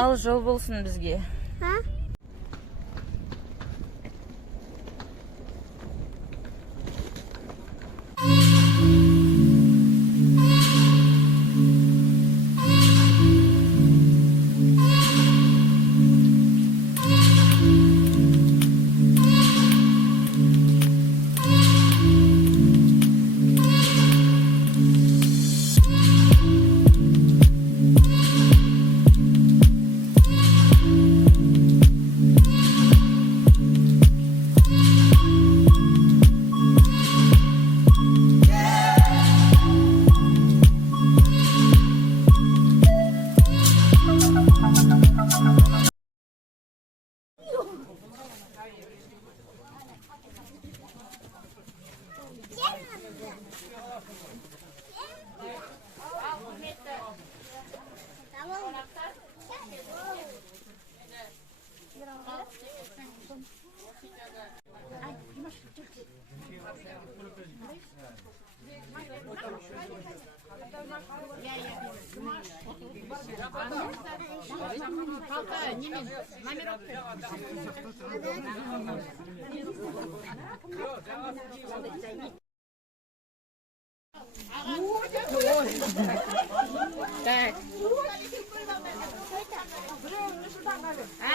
Ал жол болсын бізге.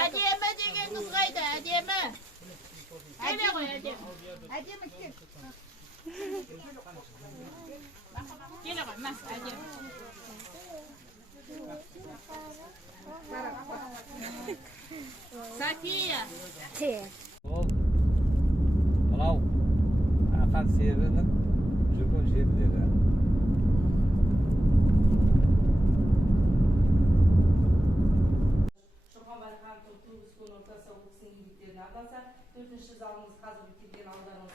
Әдемі деген қыз қайда, әдемі. Әдемі ғой, әдемі. Әдемі кел. Келе ғой, мәс, әдемі. София. Ол мынау ақан серінің жүрген жерлері. Айғаным туғызған ортасы облысының еңбектеріне арналса, 4-ші залымыз қазір келген ауданның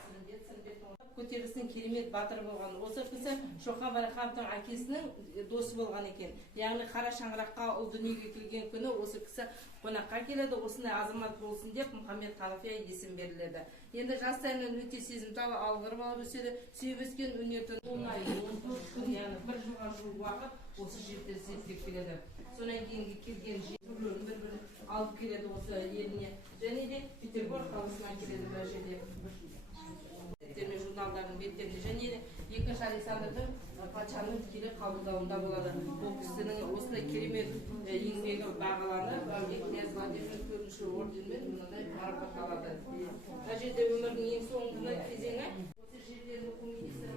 сырымбет көтерілісінің керемет батыры болған. Осы кісі Айғанимтың әкесінің досы болған екен. Яғни қара шаңыраққа ұл дүниеге келген күні осы кісі қонаққа келеді. Осындай азамат болсын деп Мұхаммед Қалафия есім беріледі. Енді жастайынан өте сезімтал, алғыр болып өседі. Сүйіп өскен өнердің 10 ай, 14 күн, яғни 1 жылға жуық уақыт осы жерде зерттеп келеді. Содан кейінгі келген түрлерін бір-бір алып келеді осы еліне. Және де Петербург қаласына келеді бір жерде. Журналдардың беттерінде және де 2-ші Александрдың патшаның тікелей қабылдауында болады. Ол кісінің осындай керемет еңбегі бағаланып, князь Владимир төртінші орденмен мынандай марапатталады. Бұл жерде өмірдің ең соңғы кезеңі осы жерден оқу министрі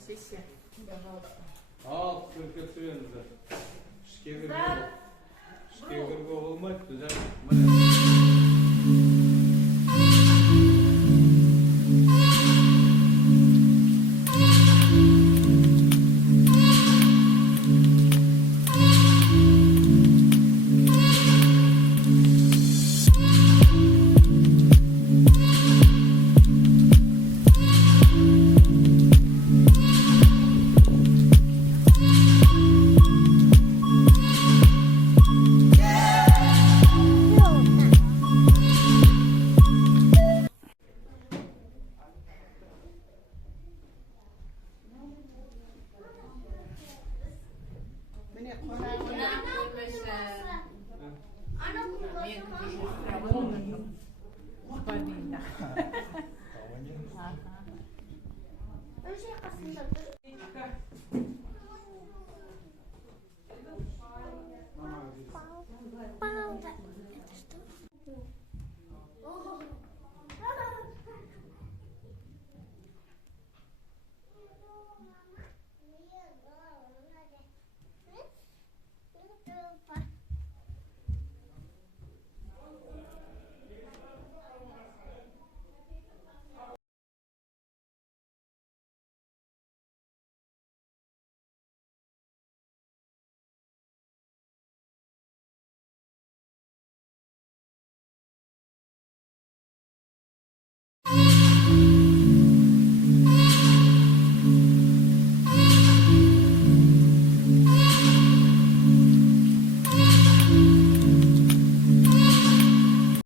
сессия. Ал, көрке түсіріңіздер. Ішке кіруге болмайды, түзәл.